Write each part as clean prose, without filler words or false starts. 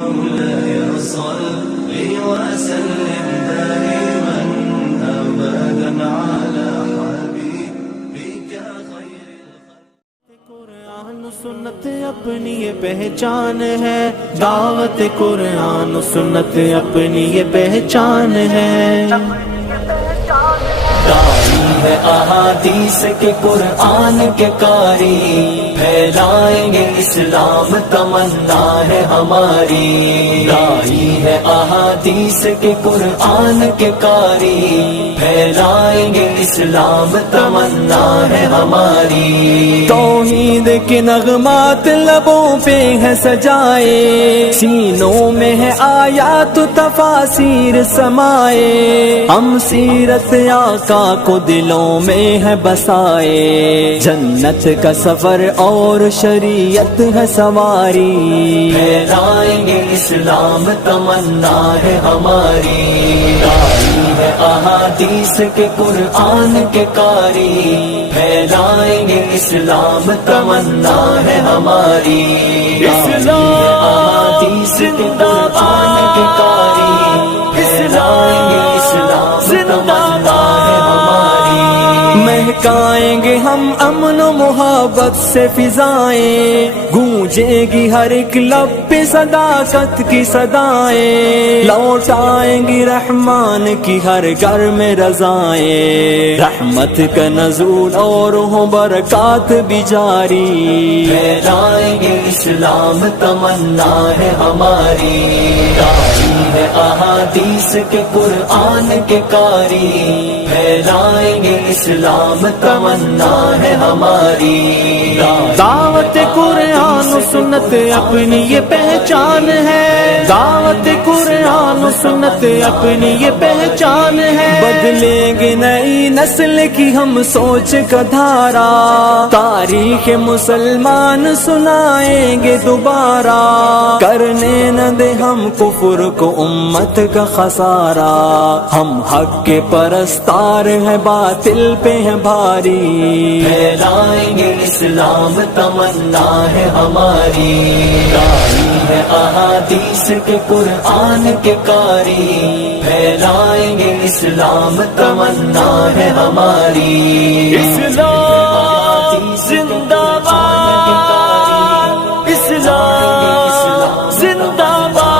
مولاي صل وسلم دائما أبدا على حبيبك خير الخلق. قرآن و سنت اپنی یہ پہچان ہے، دعوت قرآن و سنت اپنی یہ پہچان ہے. داعی ہے احادیث کے قرآن کے قاری، پھیلائیں گے اسلام تمنا ہے ہماری. داعی ہے احادیث کے قرآن کے قاری، پھیلائیں گے اسلام تمنا ہے ہماری. توحید کے نغمات لبوں پہ ہے سجائے، سینوں میں ہے آیات تفاسیر سمائے. ہم سیرت آقا کو دلوں میں ہے بسائے، جنت کا سفر اور شریعت ہے سواری. پھیلائیں گے اسلام تمنا ہے ہماری. داعی ہے احادیث کے قرآن کے قاری، پھیلائیں گے اسلام تمنا ہے ہماری. اسلام احادیث کے قرآن کے قاری، پھیلائیں گے اسلام تمنا ہے ہماری. مہکائیں گے ہم امن و محبت سے فضائیں، گونجے گی ہر ایک لب پہ صداقت کی صدائیں. لوٹائیں گی رحمان کی ہر گھر میں رضائیں، رحمت کا نزول اور ہوں برکات بھی جاری. پھیلائیں گے اسلام تمنا ہے ہماری. داعی ہے احادیث کے قرآن کے قاری، پھیلائیں گے اسلام تمنا ہے ہماری. دعوت قرآن و سنت اپنی یہ پہچان ہے، دعوت قرآن و سنت اپنی یہ پہچان ہے. بدلیں گے نئی نسل کی ہم سوچ کا دھارا، تاریخ مسلمان سنائیں گے دوبارہ. کرنے نہ دے ہم کفر کو امت کا خسارہ، ہم حق کے پرستار ہیں باطل پہ ہیں بھاری. پھیلائیں گے اسلام تمنا ہے ہماری. داعی ہے احادیث کے قرآن کے قاری، پھیلائیں گے اسلام تمنا ہے ہماری. اسلام زندہ باد، اسلام زندہ باد.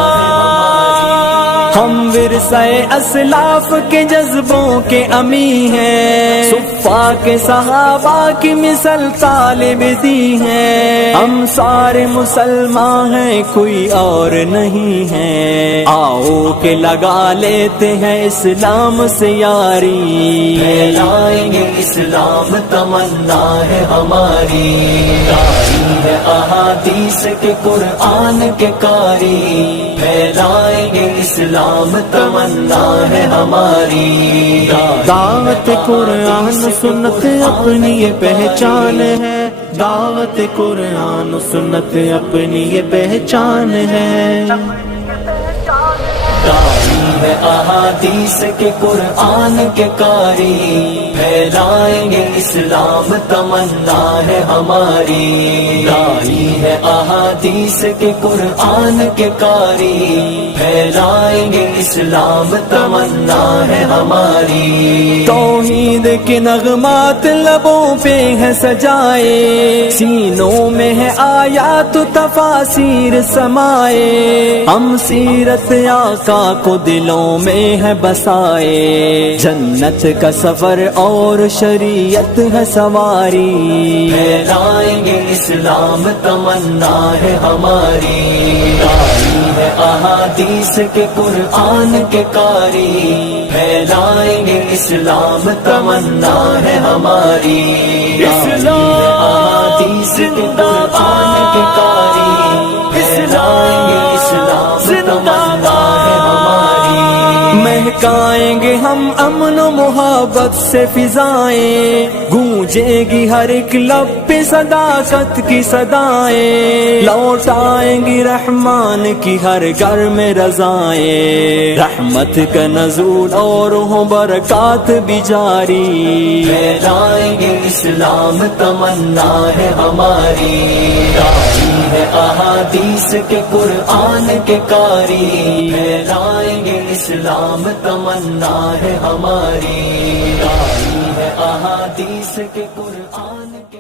ہم ورثہ اسلاف کے جذبوں کے امی ہیں، صفا کے صحابہ کی مثل طالب دی ہیں. ہم سارے مسلمان ہیں کوئی اور نہیں ہے، آؤ کہ لگا لیتے ہیں اسلام سے یاری. پھیلائیں گے اسلام تمنا ہے ہماری. داعی ہے احادیث کے قرآن کے قاری، پھیلائیں گے اسلام تمنا ہے ہماری. دعوت قرآن و سنت اپنی یہ پہچان ہے، دعوت قرآن و سنت اپنی یہ پہچان ہے. داعی ہے احادیث کے قرآن کے قاری، پھیلائیں گے اسلام تمنا ہے ہماری. داعی ہے احادیث کے قرآن کے قاری، پھیلائیں گے اسلام تمنا ہے ہماری. توحید کے نغمات لبوں پہ ہے سجائے، سینوں میں ہے آیات تفاسیر سمائے. ہم سیرت آقا کو دلوں میں ہے بسائے، جنت کا سفر اور شریعت ہے سواری. پھیلائیں گے اسلام تمنا ہے ہماری. داعی ہے احادیث کے قرآن کے قاری، پھیلائیں گے اسلام تمنا ہے ہماری. اسلام احادیث کے قرآن کے قاری، پھیلائیں گے اسلام تمنا ہے ہماری. مہکائیں گے ہم امن و محبت سے فضائیں، گونجے گی ہر ایک لب پہ صداقت کی صدائیں، لوٹائیں گی رحمان کی ہر گھر میں رضائیں، رحمت کا نزول اور ہو برکات بھی جاری، پھیلائیں گے اسلام تمنا ہے ہماری، داعی ہے احادیث کے قرآن کے قاری، پھیلائیں گے اسلام تمنا ہے ہماری، داعی ہے احادیث کے قرآن کے